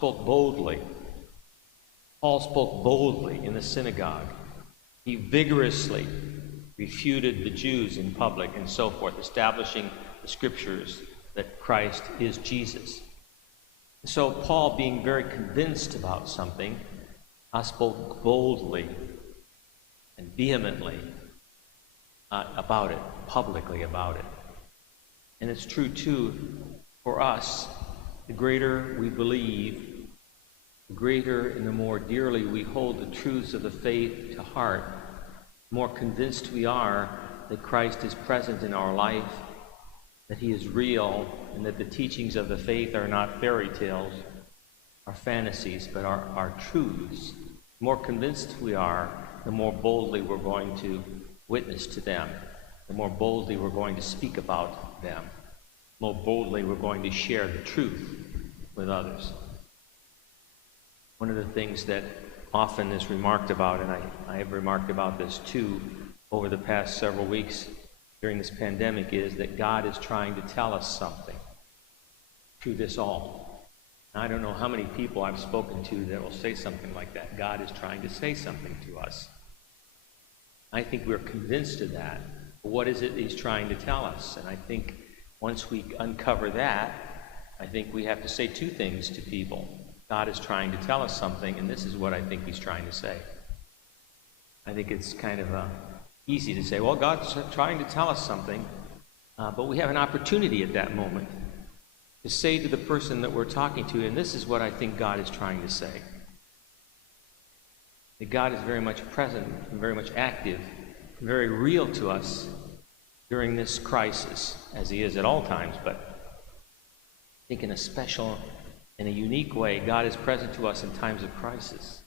spoke boldly. Paul spoke boldly in the synagogue. He vigorously refuted the Jews in public and so forth, establishing the scriptures that Christ is Jesus. So Paul, being very convinced about something, spoke boldly and vehemently about it, publicly about it. And it's true, too, for us. The greater we believe, the greater and the more dearly we hold the truths of the faith to heart, the more convinced we are that Christ is present in our life, that he is real, and that the teachings of the faith are not fairy tales, are fantasies, but are truths. The more convinced we are, the more boldly we're going to witness to them, the more boldly we're going to speak about them, the more boldly we're going to share the truth with others. One of the things that often is remarked about, and I have remarked about this too over the past several weeks during this pandemic, is that God is trying to tell us something through this all. And I don't know how many people I've spoken to that will say something like that. God is trying to say something to us. I think we're convinced of that. But what is it he's trying to tell us? And I think once we uncover that, I think we have to say two things to people. God is trying to tell us something, and this is what I think he's trying to say. I think it's kind of easy to say, well, God's trying to tell us something, but we have an opportunity at that moment to say to the person that we're talking to, and this is what I think God is trying to say. That God is very much present and very much active, and very real to us during this crisis, as he is at all times, but I think in a special, in a unique way, God is present to us in times of crisis.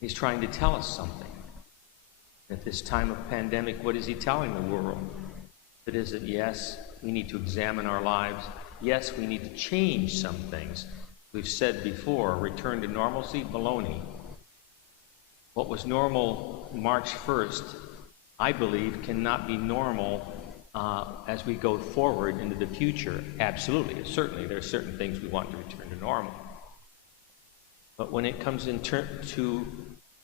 He's trying to tell us something. At this time of pandemic, what is he telling the world? It is that, yes, we need to examine our lives. Yes, we need to change some things. We've said before, return to normalcy, baloney. What was normal March 1st, I believe, cannot be normal as we go forward into the future. Absolutely. Certainly, there are certain things we want to return to normal. But when it comes to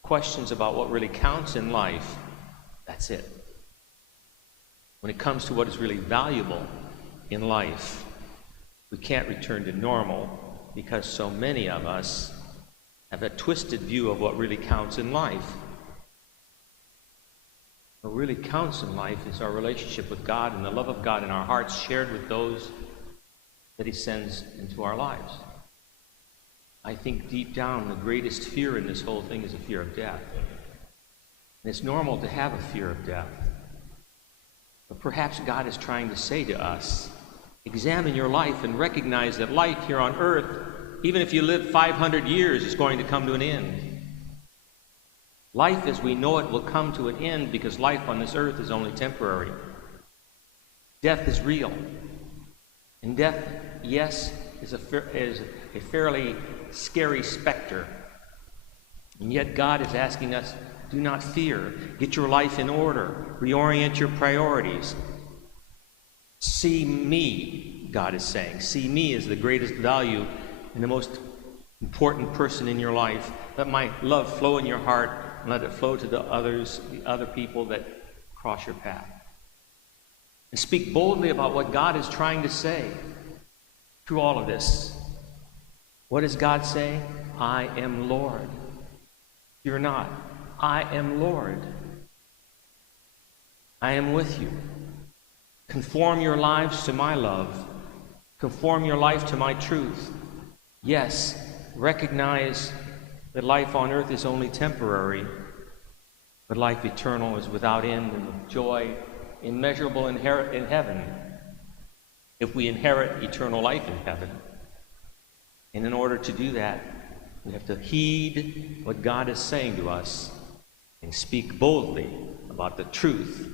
questions about what really counts in life, that's it. When it comes to what is really valuable in life, we can't return to normal because so many of us have a twisted view of what really counts in life. What really counts in life is our relationship with God and the love of God in our hearts shared with those that he sends into our lives. I think deep down the greatest fear in this whole thing is a fear of death. And it's normal to have a fear of death. But perhaps God is trying to say to us, examine your life and recognize that life here on earth, even if you live 500 years, is going to come to an end. Life as we know it will come to an end because life on this earth is only temporary. Death is real. And death, yes, is a fairly scary specter. And yet God is asking us, do not fear. Get your life in order. Reorient your priorities. See me, God is saying. See me as the greatest value and the most important person in your life. Let my love flow in your heart and let it flow to the other people that cross your path. And speak boldly about what God is trying to say through all of this. What is God saying? I am Lord. You're not. I am Lord. I am with you. Conform your lives to my love. Conform your life to my truth. Yes, recognize that life on earth is only temporary, but life eternal is without end and with joy immeasurable in heaven, if we inherit eternal life in heaven. And in order to do that, we have to heed what God is saying to us and speak boldly about the truth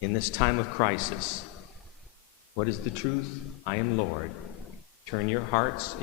in this time of crisis. What is the truth? I am Lord. Turn your hearts and